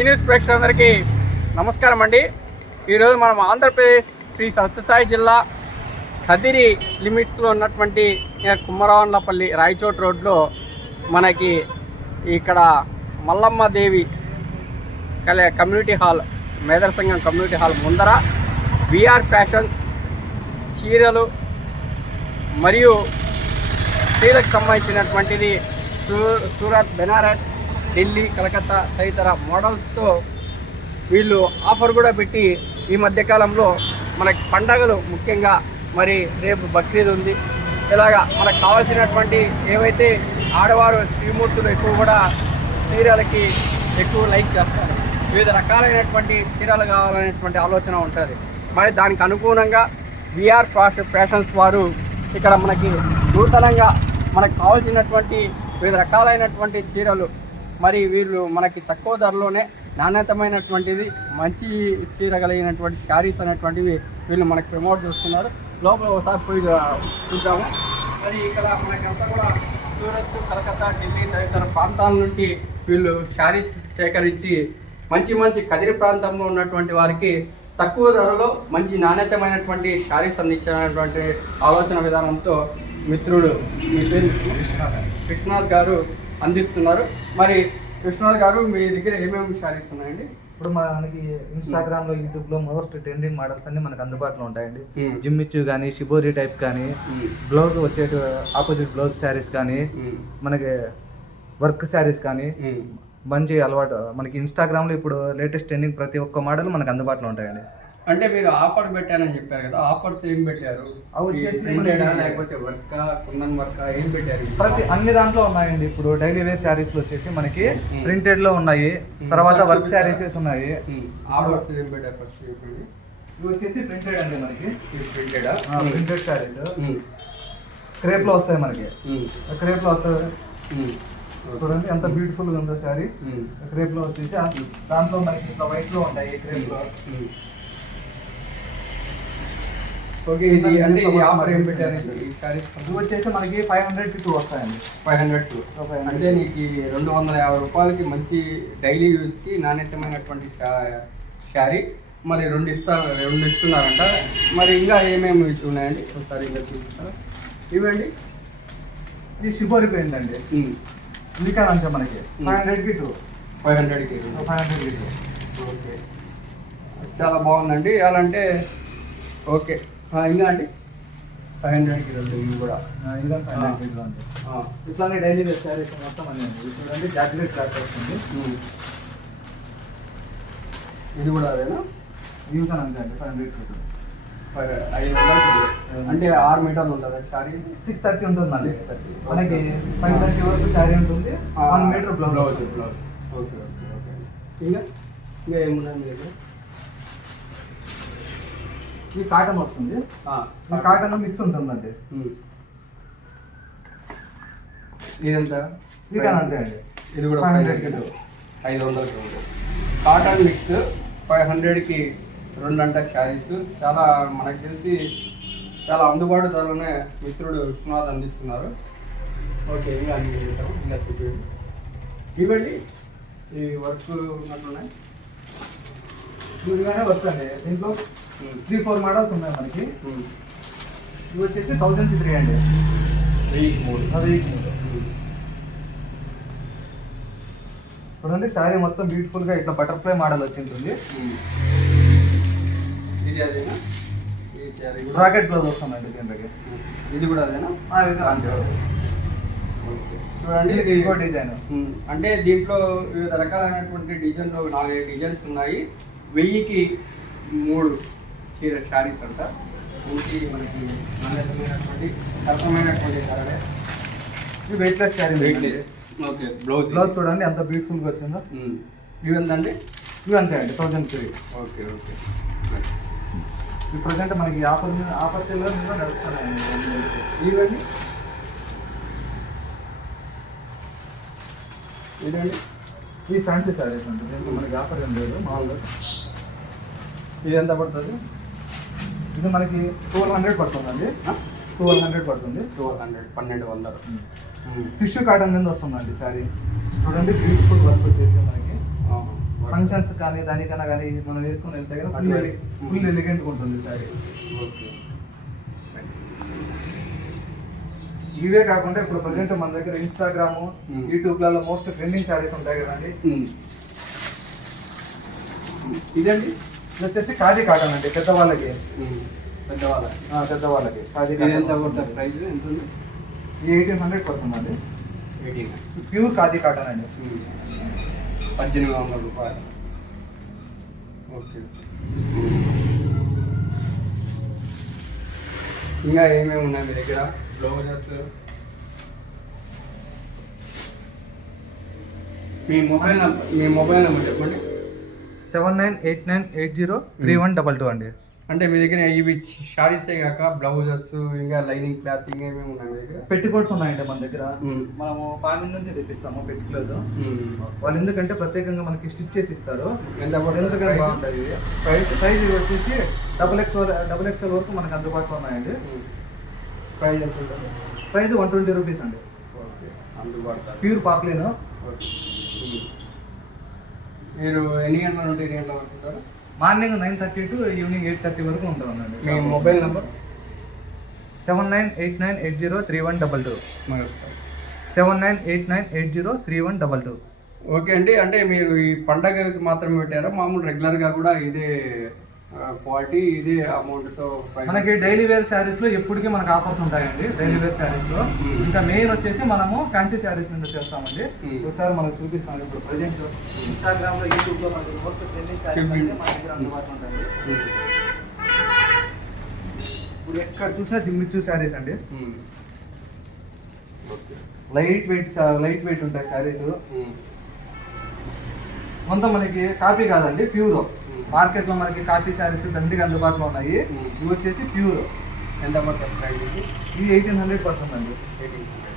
News ప్రేక్షకులందరికీ నమస్కారం అండి. ఈరోజు మనం ఆంధ్రప్రదేశ్ శ్రీ సత్యసాయి జిల్లా కదిరి లిమిట్స్లో ఉన్నటువంటి కుమ్మరవాన్లపల్లి రాయచోట్ రోడ్లో మనకి ఇక్కడ మల్లమ్మ దేవి కమ్యూనిటీ హాల్, మేదర్ సంఘం కమ్యూనిటీ హాల్ ముందర విఆర్ ఫ్యాషన్స్ చీరలు మరియు స్త్రీలకు సంబంధించినటువంటిది సూరత్, బెనారస్, ఢిల్లీ, కలకత్తా తదితర మోడల్స్తో వీళ్ళు ఆఫర్ కూడా పెట్టి ఈ మధ్యకాలంలో మనకి పండగలు, ముఖ్యంగా మరి రేపు బక్రీద్ ఉంది, ఇలాగా మనకు కావాల్సినటువంటి ఏవైతే ఆడవారు శ్రీమూర్తులు ఎక్కువ కూడా చీరలకి ఎక్కువ లైక్ చేస్తారు. వివిధ రకాలైనటువంటి చీరలు కావాలనేటువంటి ఆలోచన ఉంటుంది. మరి దానికి అనుగుణంగా విఆర్ ఫ్యాషన్స్ వారు ఇక్కడ మనకి నూతనంగా మనకు కావాల్సినటువంటి వివిధ రకాలైనటువంటి చీరలు, మరి వీళ్ళు మనకి తక్కువ ధరలోనే నాణ్యతమైనటువంటిది మంచి చీర కలిగినటువంటి శారీస్ అనేటువంటివి వీళ్ళు మనకి ప్రమోట్ చేస్తున్నారు. లోపల ఒకసారి పోయి చూద్దాము. మరి ఇక్కడ మనకంతా కూడా సూరత్, కలకత్తా, ఢిల్లీ తదితర ప్రాంతాల నుండి వీళ్ళు శారీస్ సేకరించి మంచి కదిరి ప్రాంతంలో ఉన్నటువంటి వారికి తక్కువ ధరలో మంచి నాణ్యతమైనటువంటి శారీస్ అందించినటువంటి ఆలోచన విధానంతో మిత్రుడు మీ పేరు కృష్ణనాథ్ గారు అందిస్తున్నారు. మరి కృష్ణనాథ్ గారు, మీ దగ్గర ఏమేమి శారీస్ ఉన్నాయండి? ఇప్పుడు మనకి ఇన్స్టాగ్రామ్ లో, యూట్యూబ్ లో మోస్ట్ ట్రెండింగ్ మోడల్స్ అన్ని మనకు అందుబాటులో ఉంటాయండి. జిమ్మిచ్చు కానీ, షిబోరి టైప్ కానీ, బ్లౌజ్ వచ్చే ఆపోజిట్ బ్లౌజ్ శారీస్ కానీ, మనకి వర్క్ శారీస్ కానీ, మంచి అలవాటు మనకి ఇన్స్టాగ్రామ్ లో ఇప్పుడు లేటెస్ట్ ట్రెండింగ్ ప్రతి ఒక్క మోడల్ మనకు అందుబాటులో ఉంటాయండి. అంటే మీరు ఆఫర్ పెట్టారని చెప్పారు కదా, ఆఫర్స్ ఏం పెట్టారు? లేకపోతే వర్క్, కుందన్ వర్క్ ఏం పెట్టారు? ప్రతి అన్ని దాంట్లో ఉన్నాయండి. ఇప్పుడు డైలీ వేర్ శారీస్ లో వచ్చేసి మనకి ప్రింటెడ్ లో ఉన్నాయి, తర్వాత వర్క్ శారీసెస్ ఉన్నాయి. ఆఫర్స్ ఏం పెట్టారు? ఫస్ట్ చెప్పండి. ఇవి వచ్చేసి ప్రింటెడ్ అండి, మనకి ప్రింటెడ్ శారీస్ క్రేప్ లో వస్తాయి. మనకి క్రేప్ లో వస్తాయి చూడండి ఎంత బ్యూటిఫుల్ గా ఉందో శారీ. క్రేప్ లో వచ్చేసి దాంట్లో మనకి ఇంకా వైట్ లో ఉంటాయి క్రేప్ లో. ఓకే, ఇది అంటే ఇది ఆఫర్ ఏం పెట్టారు? ఇది వచ్చేసి మనకి 500 కి 2 వస్తాయండి. 500 అంటే నీకు 250 రూపాయలకి మంచి డైలీ యూస్కి నాణ్యతమైనటువంటి శారీ మరి రెండు ఇస్తున్నారంట. మరి ఇంకా ఏమేమి ఉన్నాయండి ఒకసారి ఇంకా చూపిస్తారా? ఇవ్వండి. ఇది షిబోరి పెయింట్ అండి. ఇది కాదంటే మనకి 500 కి 2. 500 కి 2. ఓకే, చాలా బాగుందండి. ఎలా అంటే ఓకే, ఇంకా అండి 500 కి 2. ఇవి కూడా ఇట్లానే డైలీ వేర్ శారీస్ మొత్తం అన్నీ చూడండి. జాకెట్ క్లాత్ వస్తుంది. ఇది కూడా అదేనా? ఇవి కానీ అంతే అండి. 500 కి 2. 500 అంటే 6 మీటర్లు ఉంటుంది శారీ. 630 ఉంటుంది అండి. 630 మనకి 530 వరకు శారీ ఉంటుంది. 1 metre blouse. Okay okay okay. ఇంకా ఏమున్నాయి మీ దగ్గర? ఇది కాటన్ వస్తుంది. కాటన్ మిక్స్ ఉంటుందండి. ఇదంతా ఇది కానీ అంతే అండి. ఇది కూడా 500 కాటన్ మిక్స్ 500కి 2 అంట శారీస్. చాలా మనకు తెలిసి చాలా అందుబాటు ధరలోనే మిత్రుడు విశ్వనాథ్ అందిస్తున్నారు. ఓకే, ఇంకా అన్ని చేద్దాం. ఇంకా చూపించండి. ఇవ్వండి. ఈ వర్క్ ఉన్నట్టున్నాయి. ఇదిగానే వస్తుంది. దీంట్లో 3-4 మోడల్స్ ఉన్నాయి మనకి. ఇవి వచ్చేసి 1003 అండి. 1003. చూడండి శారీ మొత్తం బ్యూటిఫుల్ గా ఇట్లా బటర్ఫ్లై మోడల్ వచ్చింటుంది. ఇది అదేనా? రాకెట్ బ్లౌజ్ వస్తుందండి దీంట్లోకి. ఇది కూడా అదేనా? చూడండి ఇది ఇంకో డిజైన్. అంటే దీంట్లో వివిధ రకాలైనటువంటి డిజైన్లో 4 డిజైన్స్ ఉన్నాయి. 1000కి 3 చీర శారీస్ అంట. మంచి మనకి నాణ్యతమైనటువంటి అర్థమైనటువంటి ధరలే. ఇది వెయిట్లెస్ శారీ. ఓకే, బ్లౌజ్ చూడండి ఎంత బ్యూటిఫుల్గా వచ్చిందో. ఇవి ఎంతండి? ఇవి అంతే అండి, 1003. ఓకే. ఈ ప్రజెంట్ మనకి ఆఫర్ సేల్ మీద నడుస్తున్నాయండి. ఇవండి. ఇదండి. ఈ ఫ్యాన్సీ శారీస్ అండి. దీంట్లో మనకి ఆఫర్ ఏం లేదు మామూలుగా. ఇది ఎంత పడుతుంది? ఇది మనకి 1200 పడుతుందండి. 1200 పడుతుంది. 1200. టిష్యూ కాటన్ మీద వస్తుందండి శారీ. చూడండి బ్యూటిఫుల్ వర్క్ వచ్చేసి మనకి ఫంక్షన్స్ కానీ దానికన్నా కానీ మనం వేసుకొని వెళ్తే కానీ ఫుల్ ఎలిగెంట్గా ఉంటుంది సారీ. ఓకే. ఇవే కాకుండా ఇప్పుడు ప్రజెంట్ మన దగ్గర ఇన్స్టాగ్రామ్ యూట్యూబ్లలో మోస్ట్ ట్రెండింగ్ శారీస్ ఉంటాయి కదండి. ఇదండి ఇది వచ్చేసి ఖాదీ కాటన్ అండి, పెద్దవాళ్ళకి. పెద్దవాళ్ళకి ఖాదీ ఎంత పడుతుంది ప్రైస్? ఎంత ఉంది? 1800 పడుతుందండి. 18 ప్యూర్ ఖాదీ కాటన్ అండి. 1800 రూపాయలు. ఓకే. ఇంకా ఏమేమి ఉన్నాయి మీ దగ్గర? బ్లౌజెస్. మీ మొబైల్ నెంబర్ చెప్పండి. 7989803122 అండి. అంటే మీ దగ్గర ఇవి శారీసే కాక బ్లౌజెస్ ఇంకా లైనింగ్ క్లాతింగ్ ఏమేమి ఉన్నాయి మీ దగ్గర? పెట్టికోట్స్ ఉన్నాయండి మన దగ్గర. మనము పామిన్ నుంచి తెప్పిస్తాము పెట్టికోట్. వాళ్ళు ఎందుకంటే ప్రత్యేకంగా మనకి స్టిచ్ చేసి ఇస్తారు. ఎందుకంటే బాగుంటుంది. ప్రైస్ వచ్చేసి XXL వరకు మనకు అందుబాటులో ఉన్నాయండి. ప్రైస్ ఎంత ఉంటుంది? ప్రైస్ 120 రూపీస్ అండి. అందుబాటులో. Pure poplin. మీరు ఎన్ని గంటల నుండి ఎన్ని గంటల వరకు ఉంటారు? మార్నింగ్ 9:30 టు ఈవినింగ్ 8:30 వరకు ఉంటుందండి. మీ మొబైల్ నెంబర్? 7989803122. మరొకసారి 7989803122. ఓకే అండి. అంటే మీరు ఈ పండగకి మాత్రమే పెట్టారా? మామూలు రెగ్యులర్గా కూడా ఇదే క్వాలిటీ ఇదే అమౌంట్తో? మనకి డైలీ వేర్ శారీస్లో ఎప్పటికీ మనకు ఆఫర్స్ ఉంటాయండి. డైలీ వేర్ శారీస్లో ఇంకా మెయిన్ వచ్చేసి మనము ఫ్యాన్సీ శారీస్ నుంచి చేస్తామండి. ఒకసారి మనకు చూపిస్తాం. ఇప్పుడు ప్రజెంట్ ఇన్స్టాగ్రామ్లో యూట్యూబ్లో మనకి మోస్ట్ ట్రెండింగ్ శారీస్ అంటే మన దగ్గర అందుబాటులో ఉంటాయండి. ఇప్పుడు ఎక్కడ చూసినా జిమ్మిచ్చు శారీస్ అండి. లైట్ వెయిట్ ఉంటాయి శారీస్. కొంత మనకి కాపీ కాదండి, ప్యూర్. మార్కెట్లో మనకి కాపీ శారీస్ దండిగా అందుబాటులో ఉన్నాయి. ఇవి వచ్చేసి ప్యూర్. ఎంత పడుతుంది ప్రైస్? ఇది 1800 పడుతుందండి.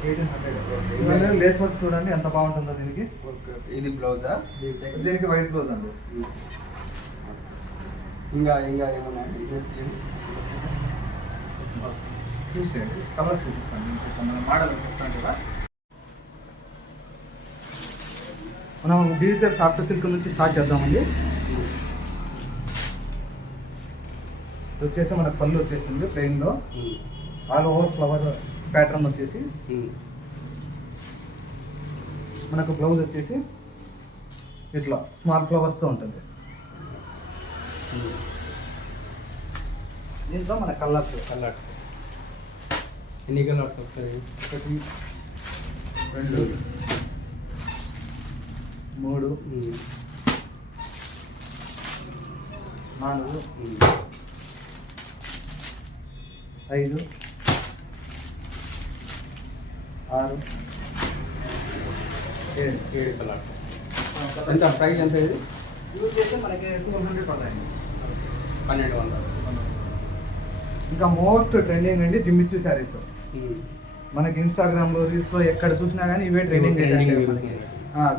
1800. లేస్ వర్క్ చూడండి ఎంత బాగుంటుందో దీనికి. ఇది బ్లౌజా? దీనికి వైట్ బ్లౌజ్ అండి. ఇంకా ఏమున్నాయి? చూస్ చేయండి, కలర్ చూపిస్తాను. మన మోడల్ చెప్తాను కదా. మనం డిజిటల్ సాఫ్ట్ సిల్క్ నుంచి స్టార్ట్ చేద్దామండి. వచ్చేసి మనకు పళ్ళు వచ్చేసింది ప్లెయిన్లో. ఆల్ ఓవర్ ఫ్లవర్ ప్యాటర్న్ వచ్చేసి మనకు బ్లౌజ్ వచ్చేసి ఇట్లా స్మాల్ ఫ్లవర్స్తో ఉంటుంది. దీంట్లో మన కలర్స్ ఎన్ని కలర్స్ వస్తాయి? 1 2 3 4 5 6 7 కలర్స్. ఎంత ప్రైస్ ఎంత? ఇది యూజ్ చేస్తే మనకి 200 పడతాయండి. 1200. ఇంకా మోస్ట్ ట్రెండింగ్ అండి జిమ్మిచ్చు శారీస్. మనకి ఇన్స్టాగ్రామ్లో రీల్స్లో ఎక్కడ చూసినా కానీ ఇవే ట్రెండింగ్.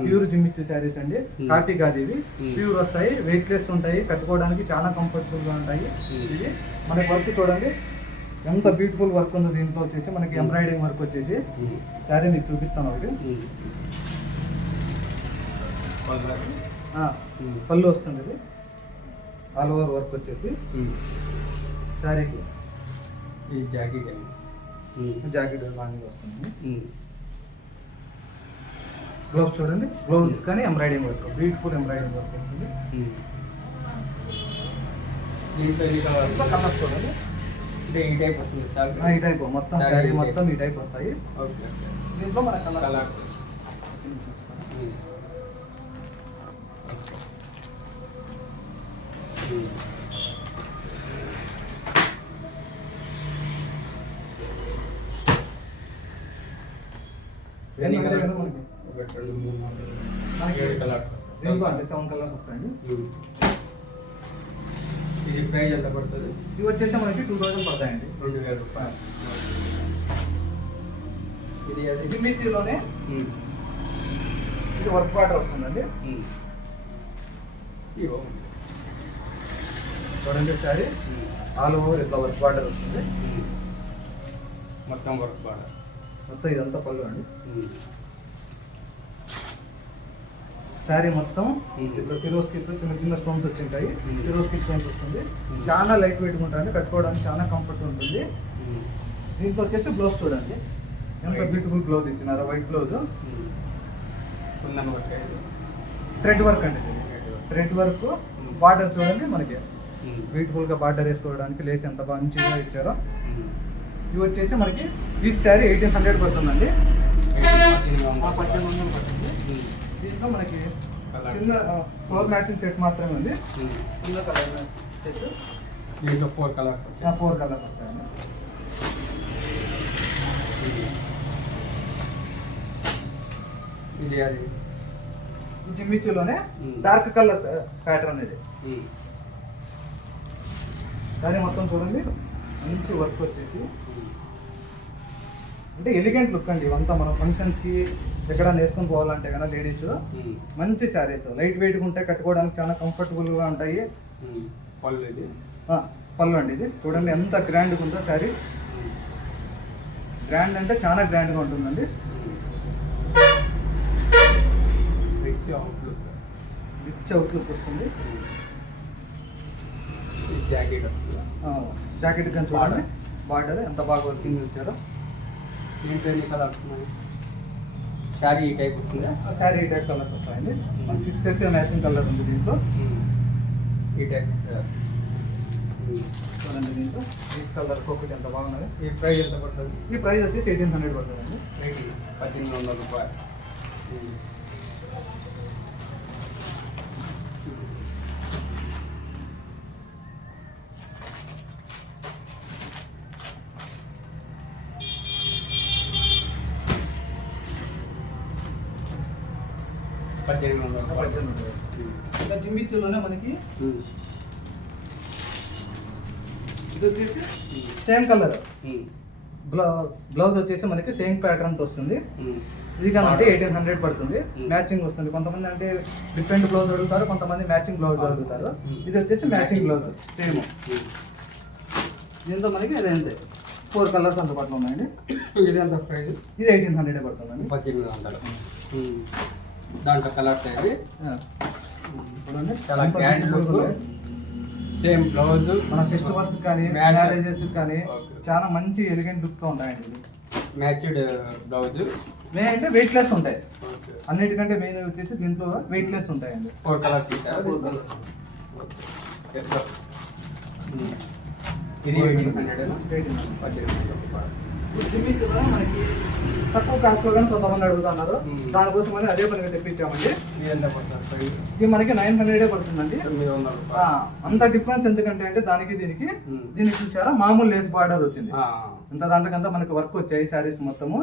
ప్యూర్ జిమ్మిచ్చు శారీస్ అండి. కాపీ కాదు ఇవి, ప్యూర్ వస్తాయి. వెయిట్ లెస్ ఉంటాయి, కట్టుకోవడానికి చాలా కంఫర్టబుల్గా ఉంటాయి. ఇది మనకి వర్క్ చూడండి ఎంత బ్యూటిఫుల్ వర్క్ ఉందో. దీంట్లో వచ్చేసి మనకి ఎంబ్రాయిడింగ్ వర్క్ వచ్చేసి శారీ మీకు చూపిస్తాను ఒకటి. పళ్ళు వస్తుంది. ఇది ఆల్ ఓవర్ వర్క్ వచ్చేసి శారీకి. ఈ జాకెట్ లాంగ్ వస్తుంది. గ్లోవ్స్ చూడండి, గ్లోవ్స్ కానీ embroidering work, beautiful embroidering work ఉంటుంది. దీంట్లో కలర్స్ చూడండి. అంటే ఈ టైప్ వస్తుంది సార్? ఈ టైప్ మొత్తం శారీ మొత్తం ఈ టైప్ వస్తాయి. ఓకే. దీంట్లో మన కలర్ దీంట్లో అంటే 7 కలర్స్ వస్తాయండి. ఇది ప్రైస్ ఎంత పడుతుంది? ఇవి వచ్చేసి మనకి 2000 పడతాయండి. 2000 రూపాయలు. ఇది జిమ్మిచ్చీలోనే ఇది వర్క్ బార్డర్ వస్తుందండి. చూడండి సారీ ఆల్ ఓవర్ ఇట్లా వర్క్ బార్డర్ వస్తుంది. మొత్తం వర్క్ బార్డర్. మొత్తం ఇదంతా పళ్ళు అండి. శారీ మొత్తం ఇట్లా సిరోస్కి చిన్న చిన్న స్టోన్స్ వచ్చింటాయి. సిరోస్కి స్టోన్స్ వస్తుంది. చాలా లైట్ వెయిట్ ఉంటుంది, కట్టుకోవడానికి చాలా కంఫర్ట్ ఉంటుంది. దీంట్లో వచ్చేసి బ్లౌజ్ చూడండి ఎంత బ్యూటిఫుల్ బ్లౌజ్ ఇచ్చినారు. వైట్ బ్లౌజ్ థ్రెడ్ వర్క్ అండి. థ్రెడ్ వర్క్ బార్డర్ చూడండి మనకి బ్యూటిఫుల్ గా బార్డర్ వేసుకోవడానికి లేస్ ఎంత మంచిగా ఇచ్చారో. ఇవి వచ్చేసి మనకి ఈ శారీ 1800 పడుతుందండి. 1800 పడుతుంది. దీంట్లో మనకి చిన్న 4 మ్యాచింగ్ సెట్ మాత్రమే ఉంది. చిన్న కలర్ సెట్, దీంట్లో 4 కలర్స్ వస్తాయండి. ఇది అది జిమ్మిచ్చులోనే డార్క్ కలర్ ప్యాటర్న్ ఇది. కానీ మొత్తం చూడండి మంచి వర్క్ వచ్చేసి అంటే ఎలిగెంట్ లుక్ అండి. ఇవంతా మనం ఫంక్షన్స్కి ఎక్కడ వేసుకొని పోవాలంటే కన్నా లేడీస్ మంచి శారీస్ లైట్ వెయిట్గా ఉంటాయి, కట్టుకోవడానికి చాలా కంఫర్టబుల్గా ఉంటాయి. పళ్ళు అండి ఇది చూడండి ఎంత గ్రాండ్గా ఉందో శారీ. గ్రాండ్ అంటే చాలా గ్రాండ్గా ఉంటుందండి. రిచ్ అవుట్లుక్ వస్తుంది. జాకెట్ కానీ చూడండి బార్డర్ ఎంత బాగా వర్కింగ్ ఇచ్చారో. దీంట్లో ఎన్ని కలర్స్ ఉన్నాయి? శారీ ఈ టైప్ వస్తుందా? శారీ ఈ టైప్ కలర్స్ వస్తాయండి. మనకి 6 సెట్ మ్యాచింగ్ కలర్ ఉంది దీంట్లో. ఈ టైప్ చూడండి దీంట్లో ఈ కలర్ ఒకటి ఎంత బాగున్నది. ఈ ప్రైస్ ఎంత పడుతుంది? ఈ ప్రైస్ వచ్చేసి 1800 పడుతుందండి. 1800 రూపాయలు. ఇంకా జిమ్మిచ్చులోనే మనకి ఇది వచ్చేసి సేమ్ కలర్ బ్లౌజ్ వచ్చేసి మనకి సేమ్ ప్యాటర్న్ తో వస్తుంది. ఇది అంటే 1800 పడుతుంది. మ్యాచింగ్ వస్తుంది. కొంతమంది అంటే డిఫరెంట్ బ్లౌజ్ అడుగుతారు, కొంతమంది మ్యాచింగ్ బ్లౌజ్ అడుగుతారు. ఇది వచ్చేసి మ్యాచింగ్ బ్లౌజ్ సేమ్. దీంతో మనకి ఇది అంతే 4 కలర్స్ అందుబాటులో ఉన్నాయండి. ఇది ఎంత ప్రైస్? ఇది 1800 పడుతుందండి. 1800. దాంట్లో కలర్స్ అవి చూడండి చాలా గ్రాండ్ లుక్. సేమ్ బ్లౌజ్ మన ఫెస్టివల్స్ కానీ మ్యారేజెస్ కానీ చాలా మంచి ఎలిగెంట్ లుక్ తో ఉంటాయండి. మ్యాచ్డ్ బ్లౌజ్ మెయిన్ అంటే వెయిట్ లెస్ ఉంటాయి. అన్నిటికంటే మెయిన్ వచ్చేసి దీంట్లో వెయిట్ లెస్ ఉంటాయండి. 4 కలర్స్ ఇచ్చారు. ఇది 1800. మనకి తక్కువ కాస్ట్ లో కానీ కొంతమంది అడుగుతున్నారు. దానికోసం అని అదే పనిగా తెప్పించామండి. ఇది మనకి 900 పడుతుందండి. అంత డిఫరెన్స్ ఎందుకంటే అంటే దానికి దీనికి చూసారా మామూలు లేస్ బార్డర్ వచ్చింది. ఇంత దాంట్లోకంతా మనకి వర్క్ వచ్చాయి. శారీస్ మొత్తము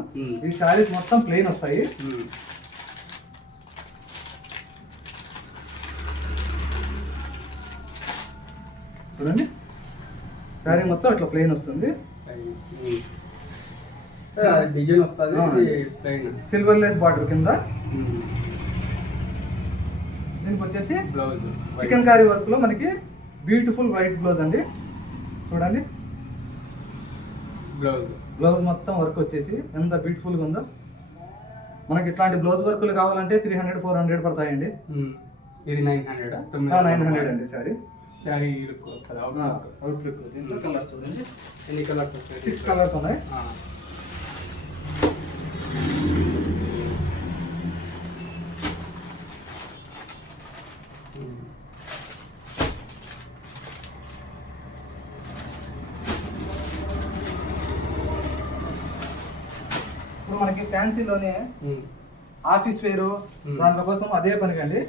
ఈ శారీస్ మొత్తం ప్లెయిన్ వస్తాయి. చూడండి శారీ మొత్తం ఇట్లా ప్లెయిన్ వస్తుంది. డిజైన్ వస్తుంది సిల్వర్ లేస్ బార్డర్ కింద. దీనికి వచ్చేసి బ్లౌజ్ చికెన్ కారీ వర్క్ లో మనకి బ్యూటిఫుల్ వైట్ బ్లౌజ్ అండి. చూడండి బ్లౌజ్ మొత్తం వర్క్ వచ్చేసి ఎంత బ్యూటిఫుల్ గా ఉందో. మనకి ఇట్లాంటి బ్లౌజ్ వర్క్లు కావాలంటే 300-400 పడతాయండి. ఇది 900. 900 అండి సారీ. శారీ లుక్ వస్తుంది. అవుట్లుక్ దీంట్లో కలర్స్ చూడండి ఎన్ని కలర్స్ వస్తాయి? 6 కలర్స్ ఉన్నాయి. ఇప్పుడు మనకి ఫ్యాన్సీలోనే ఆఫీస్ వేరు దాంట్లో కోసం అదే పనికండి.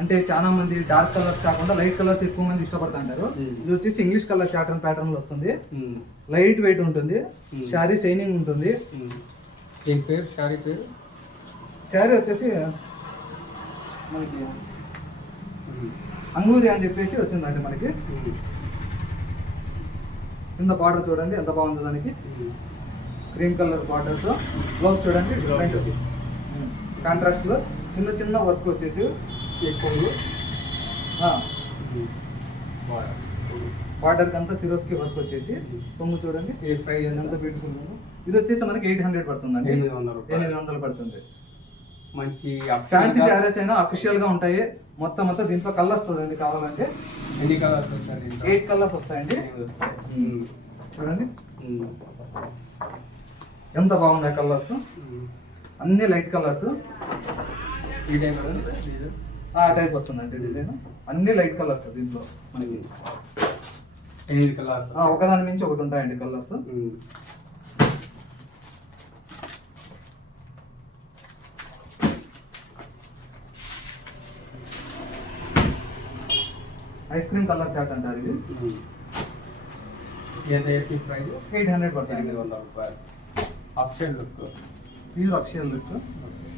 అంటే చాలా మంది డార్క్ కలర్స్ కాకుండా లైట్ కలర్స్ ఎక్కువ మంది ఇష్టపడుతుంటారు. ఇది వచ్చేసి ఇంగ్లీష్ కలర్ ప్యాటర్న్ లో వస్తుంది. లైట్ వెయిట్ ఉంటుంది. శారీ షైనింగ్ ఉంటుంది. దీని పేరు శారీ పేరు శారీ వచ్చేసి మనకి అంగూరి అని చెప్పేసి వచ్చిందండి. మనకి కింద బార్డర్ చూడండి ఎంత బాగుంది. దానికి క్రీమ్ కలర్ బార్డర్ తో బ్లౌజ్ చూడండి డిఫరెంట్ కాంట్రాస్ట్ లో చిన్న చిన్న వర్క్ వచ్చేసి బార్డర్ అంతా సిరోస్కి వర్క్ వచ్చేసి పొంగు చూడండి ఎంత బ్యూటిఫుల్. ఇది వచ్చేసి మనకి 800 పడుతుందండి. 800 పడుతుంది. మంచి ఫ్యాన్సీ శారీస్ అయినా అఫీషియల్ గా ఉంటాయి. మొత్తం దీంట్లో కలర్స్ చూడండి, కావాలంటే ఎన్ని కలర్స్ వస్తాయి? 8 కలర్స్ వస్తాయండి. చూడండి ఎంత బాగున్నాయి కలర్స్, అన్ని లైట్ కలర్స్. ఈ టైప్ ఆ టైప్ వస్తుందండి డిజైన్, అన్ని లైట్ కలర్స్ దీంట్లో మనకి. 8 కలర్స్, ఒకదాని మించి ఒకటి ఉంటాయండి colours. Ice cream colour chart అంటారు ఇది. ఎంత ప్రైస్? 800 పడుతుంది. 800 రూపాయలు. Official look, pure official look,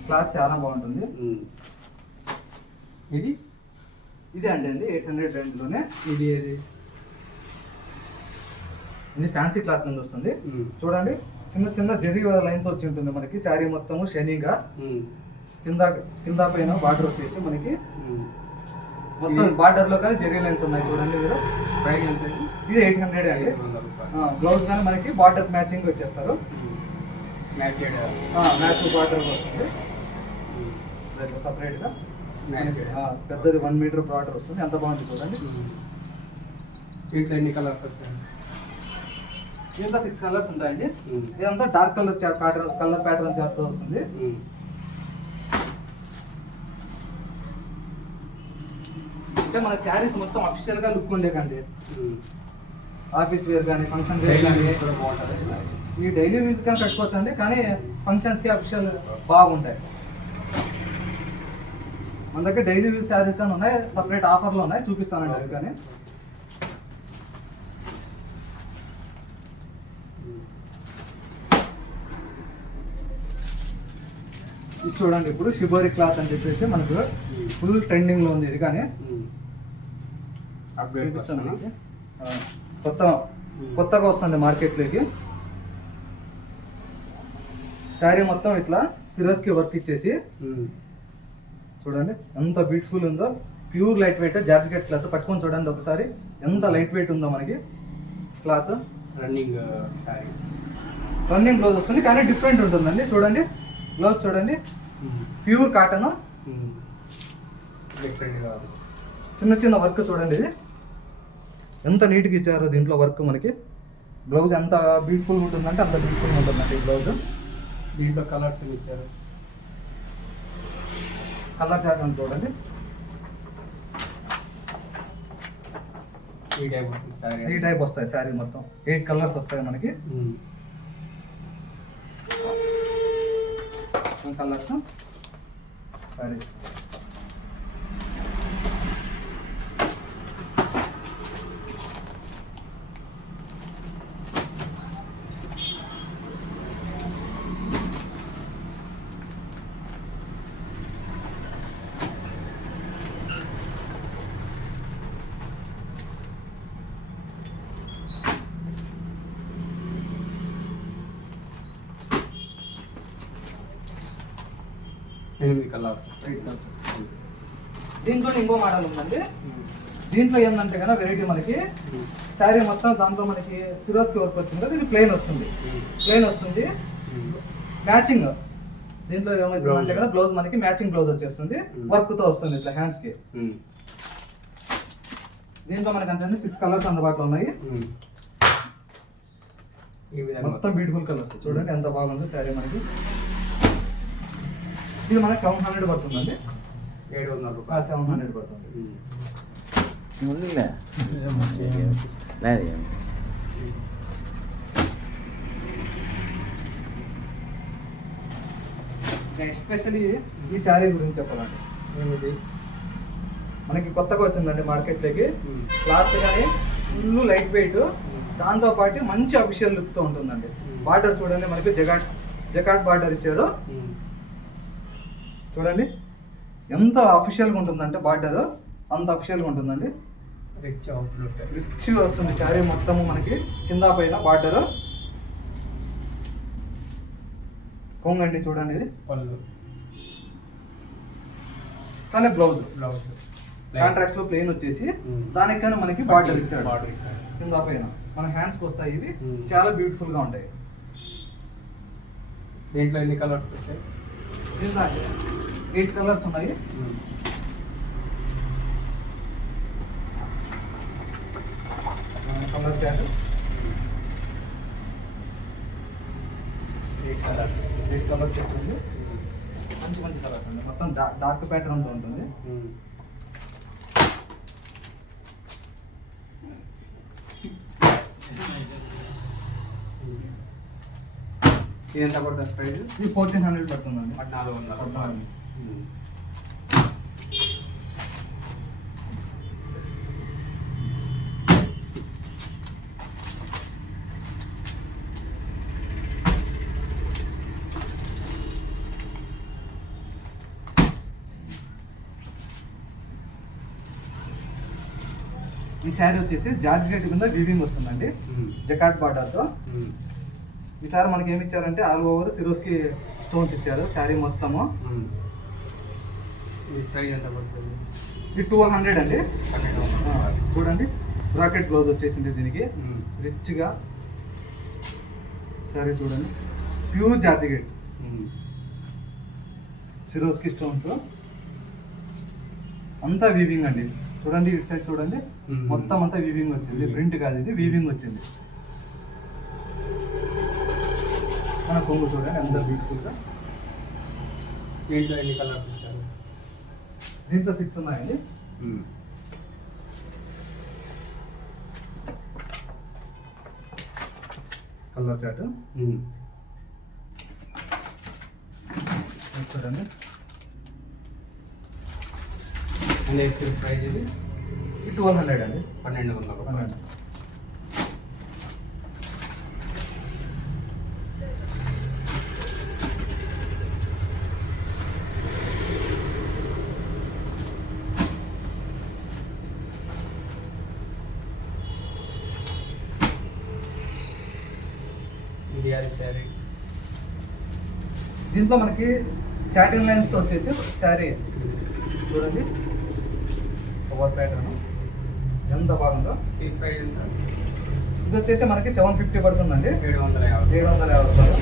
cloth చాలా బాగుంటుంది. ఇదే అండి 800 రేంజ్ లోనే. ఇది ఏది? ఇది ఫ్యాన్సీ క్లాత్ నుంచి వస్తుంది. చూడండి చిన్న జరీ లైన్ తో వచ్చి ఉంటుంది మనకి. శారీ మొత్తము షైనింగ్ గా, కింద పైన బార్డర్ వచ్చేసి మనకి మొత్తం బార్డర్ లో కానీ జరీ లైన్స్ ఉన్నాయి. చూడండి మీరు. ప్రైస్ ఎంత? ఇది 800 అండి. బ్లౌజ్ కానీ మనకి బార్డర్ మ్యాచింగ్ వచ్చేస్తారు. మ్యాచ్ బార్డర్ వస్తుంది సపరేట్ గా. పెద్దది 1 మీటర్ బార్డర్ వస్తుంది. ఎంత బాగుంటుంది చూడండి. దీంట్లో ఎన్ని కలర్స్ వస్తాయి? దీంట్లో 6 కలర్స్ ఉంటాయండి. ఇదంతా dark colour colour pattern chart వస్తుంది. అంటే మన శారీస్ మొత్తం అఫిషియల్ గా లుక్ ఉండేకండి. ఆఫీస్ వేర్ కానీ ఫంక్షన్ వేర్ కానీ ఈ డైలీ యూజ్ కానీ కట్టుకోవచ్చు అండి. కానీ ఫంక్షన్స్ కి అఫిషియల్ బాగుంటాయి. మన దగ్గర డైలీ యూజ్ శారీస్ కానీ ఉన్నాయి, సపరేట్ ఆఫర్లు ఉన్నాయి, చూపిస్తానండి అవి. కానీ ఇది చూడండి, ఇప్పుడు షిబోరి క్లాత్ అని చెప్పేసి మనకు ఫుల్ ట్రెండింగ్ లో ఉంది. ఇది కానీ కొత్తగా వస్తుంది మార్కెట్లోకి. శారీ మొత్తం ఇట్లా సిరస్ కి వర్క్ ఇచ్చేసి చూడండి ఎంత బ్యూటిఫుల్ ఉందో. Pure light weight georgette cloth. పట్టుకొని చూడండి ఒకసారి ఎంత లైట్ వెయిట్ ఉందో మనకి క్లాత్. రన్నింగ్ బ్లౌజ్ వస్తుంది కానీ డిఫరెంట్ ఉంటుందండి. చూడండి బ్లౌజ్ చూడండి, ప్యూర్ కాటన్, చిన్న వర్క్ చూడండి. ఇది ఎంత నీట్గా ఇచ్చారో దీంట్లో వర్క్ మనకి. బ్లౌజ్ ఎంత బ్యూటిఫుల్ ఉంటుందంటే అంత బ్యూటిఫుల్ ఉంటుందండి ఈ బ్లౌజ్. దీంట్లో కలర్స్ ఇచ్చారు. కలర్ చార్ట్ అని చూడండి. ఈ టైప్ వస్తాయి శారీ మొత్తం. 8 కలర్స్ వస్తాయి మనకి. కలర్స్ శారీ దీంట్లో ఇంకో మోడల్ ఉందండి. దీంట్లో ఏంటంటే కదా వెరైటీ మనకి శారీ మొత్తం దాంట్లో మనకి ఫిరోజ్కి వర్క్ వచ్చింది కదా. ఇది ప్లెయిన్ వస్తుంది. మ్యాచింగ్ దీంట్లో ఏమైతుందంటే కదా బ్లౌజ్ మనకి మ్యాచింగ్ బ్లౌజ్ వచ్చేస్తుంది. వర్క్ తో వస్తుంది ఇట్లా హ్యాండ్స్ కి. దీంట్లో మనకి అంటే 6 కలర్స్ అందుబాటులో ఉన్నాయి. మొత్తం బ్యూటిఫుల్ కలర్స్ చూడండి ఎంత బాగుంది శారీ మనకి. ఇది మనకి 700 పడుతుందండి. 700 పడుతుంది. ఎస్పెషల్లీ ఈ శారీ గురించి చెప్పాలండి. మనకి కొత్తగా వచ్చిందండి మార్కెట్లోకి. క్లాత్ కానీ ఫుల్ లైట్ వెయిట్, దాంతో పాటు మంచి అఫిషియల్ లుక్ తో ఉంటుందండి. బార్డర్ చూడండి మనకి జకాట్ బార్డర్ ఇచ్చారు. చూడండి ఎంత అఫిషియల్గా ఉంటుందంటే బార్డర్ అంత అఫిషియల్గా ఉంటుందండి. రిచ్ వస్తుంది శారీ మొత్తము మనకి. కింద పైన బార్డర్ కొంగండి చూడండి. ఇది కానీ బ్లౌజ్ కాంట్రాక్ట్ లో ప్లెయిన్ వచ్చేసి దానికి కానీ మనకి బార్డర్ ఇచ్చాడు కింద పైన. మన హ్యాండ్స్ కి వస్తాయి. ఇవి చాలా బ్యూటిఫుల్ గా ఉంటాయి. దీంట్లో ఎన్ని కలర్స్ వచ్చాయి? దీంట్లో 8 కలర్స్ ఉన్నాయి. కలర్ చార్ట్ 8 కలర్స్ చెప్తుంది. మంచి మంచి కలర్స్ అండి, మొత్తం డార్క్ ప్యాటర్న్తో ఉంటుంది. ఇది ఎంత పడుతుంది ప్రైస్? ఇది 1400 పడుతుందండి. 1400. ఈ శారీ వచ్చేసి జార్జ్ గేట్ కింద వీవింగ్ వస్తుందండి, జకాట్ బార్డర్తో. ఈసారి మనకి ఏమి ఇచ్చారంటే ఆల్ ఓవర్ సిరోస్కి స్టోన్స్ ఇచ్చారు శారీ మొత్తము. ప్రైస్ ఎంత పడుతుంది? ఇది 1200 అండి. చూడండి బ్రాకెట్ బ్లౌజ్ వచ్చేసింది దీనికి, రిచ్గా శారీ చూడండి, pure George gate Swarovski stones అంతా వీవింగ్ అండి. చూడండి ఇటు సైడ్ చూడండి, మొత్తం అంతా వీవింగ్ వచ్చింది, ప్రింట్ కాదు ఇది, వీవింగ్ వచ్చింది. మన కొంగు చూడండి ఎంత బ్యూటిఫుల్గా. దీంట్లో ఎన్ని కలర్స్ ఇచ్చారు? దీంట్లో 6 ఉన్నాయండి. కలర్ చార్ట్ చూడండి. ప్రైస్ ఇది 1200 అండి. 1200. ఇది శారీ. దీంట్లో మనకి సాటిన్ లైన్స్తో వచ్చేసి శారీ చూడండి, కవర్ ప్యాటర్న్ ఎంత బాగుందో. ఈ ప్రైస్ ఎంత? ఇది వచ్చేసి మనకి 750 పడుతుందండి. 750 రూపాయలు.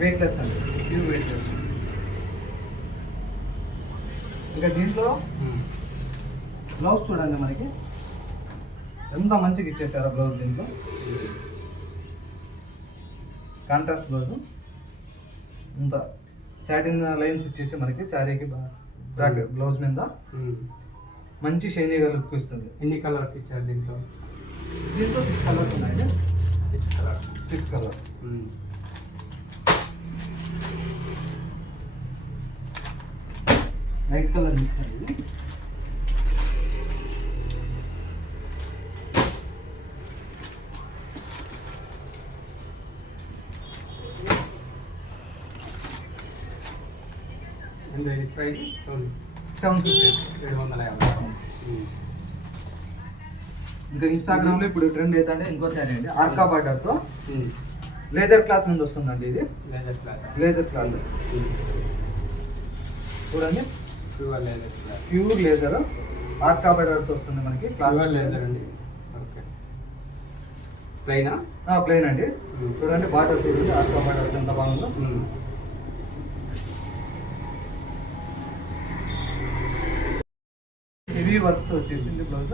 వెయిట్లెస్ అండి, ప్యూర్ వెయిట్లెస్. ఇంకా దీంట్లో బ్లౌజ్ చూడండి మనకి ఎంత మంచిగా ఇచ్చేసారో బ్లౌజ్. దీంట్లో కాంట్రాస్ట్ బ్లౌజ్, ఇంత సాటిన్ లైన్స్ ఇచ్చేసి మనకి శారీకి బ్లౌజ్ మీద మంచి షైనీగా లుక్ ఇస్తుంది. ఎన్ని కలర్స్ ఇచ్చారు దీంట్లో? దీంట్లో 6 కలర్స్ ఉన్నాయండి. 6 కలర్స్. లైట్ కలర్ ఇస్తుంది. ప్రైస్ 750. 750. ఇంకా ఇన్స్టాగ్రామ్ లో ఇప్పుడు ట్రెండ్ ఏంటంటే ఇంకో శారీ అండి, ఆర్కా బార్డర్ తో లేదర్ క్లాత్ మీద వస్తుందండి. ఇది లేదర్ క్లాత్ చూడండి, ప్యూర్ లేదర్ ఆర్కా బార్డర్ తో వస్తుంది మనకి క్లాత్. లేదర్ అండి. ప్లెయినా? ప్లెయిన్ అండి. చూడండి బార్డర్ చూడండి, ఆర్కా బార్డర్ ఎంత బాగుందో. హెవీ వర్క్ వచ్చేసింది బ్లౌజ్.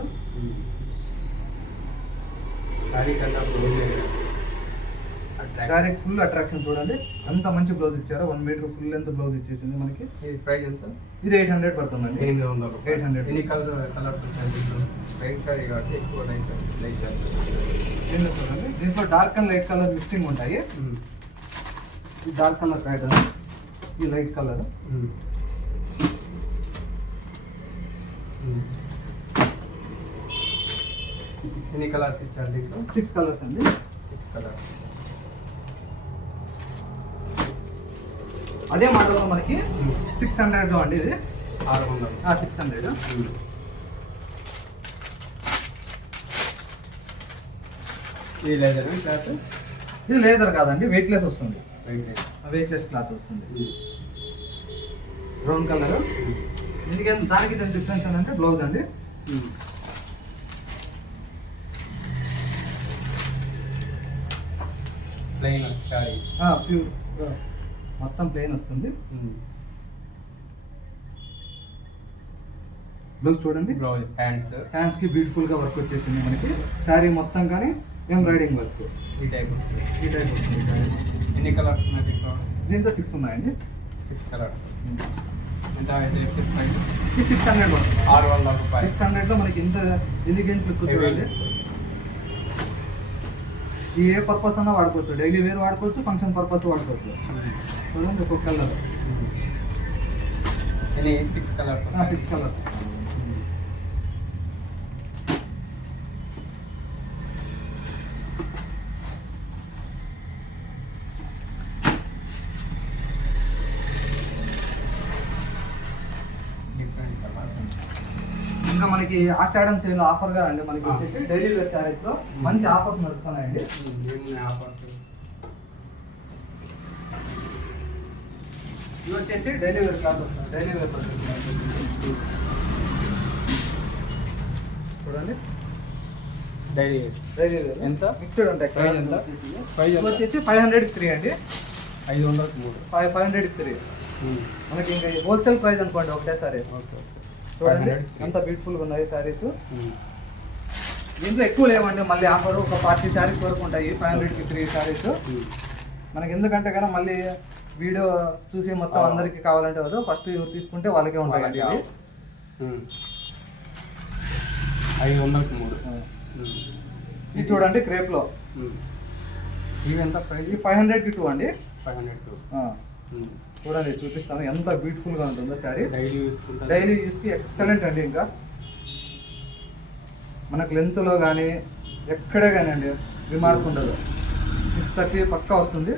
శారీ ఫుల్ అట్రాక్షన్ చూడండి, అంత మంచి బ్లౌజ్ ఇచ్చారు. 1 మీటర్ ఫుల్ లెంత్ బ్లౌజ్ ఇచ్చేసింది మనకి. ప్రైస్ ఎంత? ఇది 800 పడుతుందండి. 800. ఎన్ని కలర్స్ వచ్చాయి? కాబట్టి ఎక్కువ లైట్ చూడండి, దీంట్లో dark and light colour mixing ఉంటాయి. ఈ డార్క్ కలర్ ప్యాటర్న్, ఈ లైట్ కలర్. ఎన్ని కలర్స్ ఇచ్చారు దీంట్లో? 6 కలర్స్ అండి. 6 కలర్స్. అదే మోడల్లో మనకి 600 అండి. ఇది 600. 600. ఇది లేదర్ క్లాత్? ఇది లేదర్ కాదండి, వెయిట్లెస్ వస్తుంది. వెయిట్లెస్ క్లాత్ వస్తుంది. Brown colour. ఎందుకంటే దానికి దాని డిఫరెన్స్ ఏంటంటే బ్లౌజ్ అండి. ప్లెయిన్ శారీ. ప్యూర్ మొత్తం ప్లెయిన్ వస్తుంది. బ్లౌజ్ చూడండి, బ్లౌజ్ హ్యాండ్స్కి బ్యూటిఫుల్గా వర్క్ వచ్చేసింది మనకి. శారీ మొత్తం కానీ ఎంబ్రాయిడింగ్ వర్క్ ఈ టైప్ వస్తుంది శారీ. ఎన్ని కలర్స్ ఉన్నాయి దీంట్లో? దీంతో 6 ఉన్నాయండి. 6 కలర్స్. ఎంత అయితే ప్రైస్? ఇది 600 పడుతుంది. 600 రూపాయలు. 600లో మనకి ఇంత ఎలిగెంట్ లుక్ చూడండి. ఈ ఏ పర్పస్ అన్నా వాడుకోవచ్చు, డైలీ వేర్ వాడుకోవచ్చు, ఫంక్షన్ పర్పస్ వాడుకోవచ్చు. చూడండి ఒక్కొక్క కలర్. ఎన్ని? 6 కలర్స్. 6 కలర్స్. ఇంకా మనకి ఆషాఢం సేల్ ఆఫర్ గా అండి మనకి వచ్చేసి డైలీ వేర్ శారీస్ లో మంచి ఆఫర్స్ నడుస్తున్నాయండి. ఇవి వచ్చేసి డైలీ వేర్ క్లాత్ వస్తుంది. డైలీ వేర్ చూడండి, డైలీ డైలీ వేర్ ఎంత? మిక్స్డ్ ఉంటాయి. ప్రైస్ ఎంత? ప్రైస్ వచ్చేసి 500 3 అండి. 500 3. 500 3 మనకి ఇంకా హోల్సేల్ ప్రైస్ అనుకోండి ఒకటేసారి. చూడండి ఎంత బ్యూటిఫుల్గా ఉన్నాయి శారీస్. దీంట్లో ఎక్కువ లేవండి, మళ్ళీ ఆఫర్ ఒక 40 శారీస్ వరకు ఉంటాయి. 500కి 3 శారీస్ మనకి. ఎందుకంటే కన్నా మళ్ళీ వీడియో చూసి మొత్తం అందరికి కావాలంటే వద్దు, ఫస్ట్ తీసుకుంటే వాళ్ళకే ఉంటాయండి. ఇది 500కి 3. ఇది చూడండి క్రేప్లో. ఇవి ఎంత ప్రైస్? ఇది 500కి 2 అండి. 500. చూడండి చూపిస్తాను ఎంత బ్యూటిఫుల్గా ఉంటుందో శారీ. డైలీ యూస్కి ఎక్సలెంట్ అండి. ఇంకా మనకు లెంత్లో కానీ ఎక్కడే కానీ అండి రిమార్క్ ఉండదు. 630 పక్కా వస్తుంది.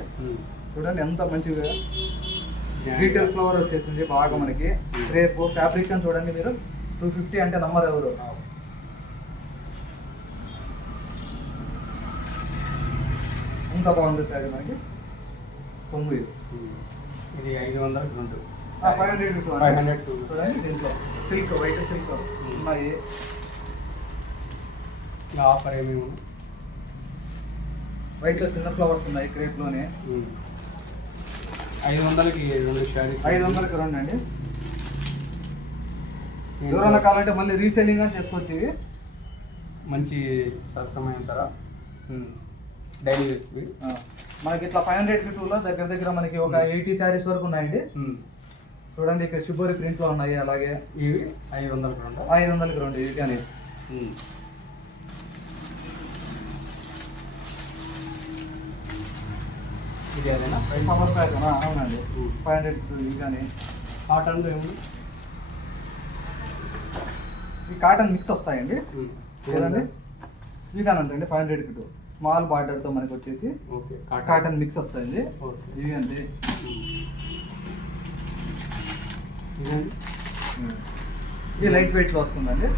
చూడండి ఎంత మంచిగా డీటెయిల్ ఫ్లవర్ వచ్చేసింది బాగా మనకి. రేపు ఫ్యాబ్రిక్ అని చూడండి మీరు, 250 అంటే నమ్మరు ఎవరు. ఇంకా బాగుంది శారీ మనకి. కొంగు ఇది 500కి 2. 500 చూడండి. దీంట్లో సిల్క్, వైట్ సిల్క్ ఉన్నాయి. ఆఫర్ ఏమేమి ఉన్నాయి? వైట్లో చిన్న ఫ్లవర్స్ ఉన్నాయి క్రేప్లోనే. 500కి 2 శారీస్. 500కి 2 అండి. ఎవరైనా కావాలంటే మళ్ళీ రీసేలింగ్ అని చేసుకోవచ్చు. ఇవి మంచి సరసమైన ధర. డైలీ వేసుకుని మనకి ఇట్లా 500కి 2లో దగ్గర దగ్గర మనకి ఒక 80 శారీస్ వరకు ఉన్నాయండి. చూడండి ఇక్కడ షిబోరి ప్రింట్లో ఉన్నాయి. అలాగే ఇవి 500కి 2. 500కి 2 ఇవి కానీ. ఇది అదేనా? పవర్ ప్యాక్ అవునండి. 500కి 2 ఇవి కానీ. కాటన్లో ఏముంది? ఈ కాటన్ మిక్స్ వస్తాయండి. చూడండి ఇవి కానీ అండి 500కి 2 స్మాల్ బార్డర్తో మనకి వచ్చేసి కాటన్ మిక్స్ వస్తాయండి. ఇవి అండి. ఇది లైట్ వెయిట్లో వస్తుందండి.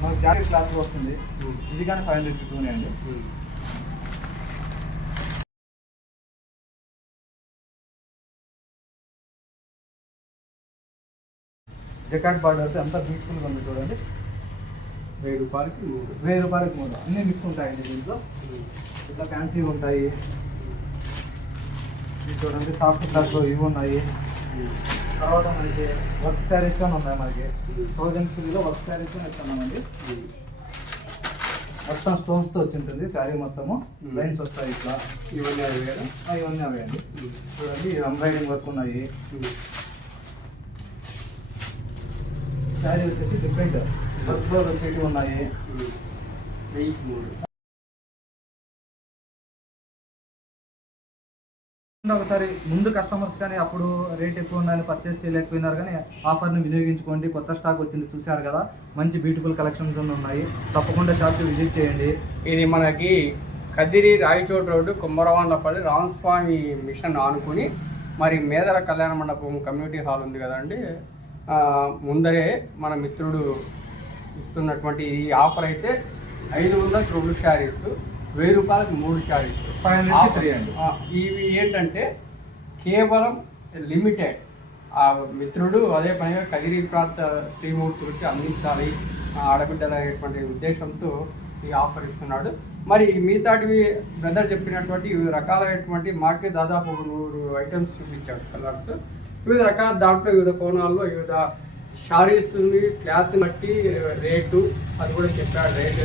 మనకి జాకెట్ క్లాత్ వస్తుంది. ఇది కానీ 500కి 2 అండి. జకాట్ బార్డర్ అంతా బ్యూటిఫుల్గా ఉంది. చూడండి 1000 రూపాయలకి 3. 1000 రూపాయలకి 3 అన్నీ మిక్స్ ఉంటాయండి దీంట్లో. ఇట్లా ఫ్యాన్సీ ఉంటాయి. ఇది చూడండి సాఫ్ట్ క్లాత్లో ఇవి ఉన్నాయి. తర్వాత మనకి వర్క్ శారీస్ కానీ ఉన్నాయి. మనకి 1000 వర్క్ శారీస్ కానీ ఇస్తున్నామండి. మొత్తం స్టోన్స్తో వచ్చి ఉంటుంది శారీ మొత్తము. లైన్స్ వస్తాయి ఇట్లా. ఇవన్నీ అవి కదా? ఇవన్నీ అవే అండి. చూడండి ఎంబ్రాయిడింగ్ వర్క్ ఉన్నాయి. శారీ వచ్చేసి డిఫరెంట్ వర్క్ లో వచ్చేవి ఉన్నాయి. 1003. ఒకసారి ముందు కస్టమర్స్ కానీ అప్పుడు రేట్ ఎక్కువ ఉందని పర్చేస్ చేయలేకపోయినారు, కానీ ఆఫర్ని వినియోగించుకోండి. కొత్త స్టాక్ వచ్చింది చూశారు కదా, మంచి బ్యూటిఫుల్ కలెక్షన్స్ ఉన్నాయి. తప్పకుండా షాప్కి విజిట్ చేయండి. ఇది మనకి కదిరి రాయచోటి రోడ్డు కుమ్మరవాండపల్లి రామస్వామి మిషన్ ఆనుకుని మరి మేదర కళ్యాణ మండపం కమ్యూనిటీ హాల్ ఉంది కదండి, ముందరే మన మిత్రుడు ఇస్తున్నటువంటి ఈ ఆఫర్ అయితే 500కి 2 శారీస్, 1000 రూపాయలకి 3 శారీస్. 503 అండి. ఇవి ఏంటంటే కేవలం లిమిటెడ్. ఆ మిత్రుడు అదే పనిగా కదిరి ప్రాంత శ్రీమూర్తులకి అందించాలి ఆడబిడ్డలు అనేటువంటి ఉద్దేశంతో ఈ ఆఫర్ ఇస్తున్నాడు. మరి మిగతాటివి బ్రదర్ చెప్పినటువంటి వివిధ రకాలైనటువంటి మాకే దాదాపు 100 ఐటమ్స్ చూపించాడు కలర్స్. వివిధ రకాల దాంట్లో వివిధ కోణాల్లో వివిధ శారీస్ క్లాత్ బట్టి రేటు అది కూడా చెప్పాడు. రేట్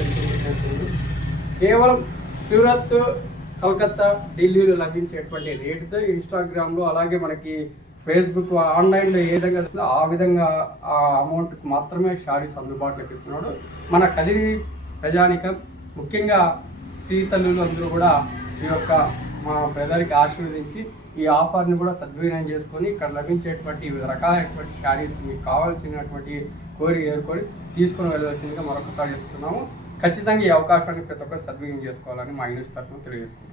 ఎంత కేవలం సూరత్, కలకత్తా, ఢిల్లీలో లభించేటువంటి రేటుతో ఇన్స్టాగ్రామ్లో అలాగే మనకి ఫేస్బుక్ ఆన్లైన్లో ఏ విధంగా ఆ విధంగా ఆ అమౌంట్కి మాత్రమే శారీస్ అందుబాటులోకి ఇస్తున్నాడు. మన కదిరి ప్రజానికం ముఖ్యంగా స్త్రీ తల్లులు అందరూ కూడా ఈ యొక్క మా బ్రదర్కి ఆశీర్వదించి ఈ ఆఫర్ని కూడా సద్వినియోగం చేసుకొని ఇక్కడ లభించేటువంటి వివిధ రకాలైనటువంటి శారీస్ మీకు కావాల్సినటువంటి ఏరుకొని తీసుకొని వెళ్ళవలసిందిగా మరొకసారి చెప్తున్నాము. ఖచ్చితంగా ఈ అవకాశాన్ని ప్రతి ఒక్కరు సద్వినియోగం చేసుకోవాలని మా యూనిస్ తరఫున తెలియజేస్తున్నాం.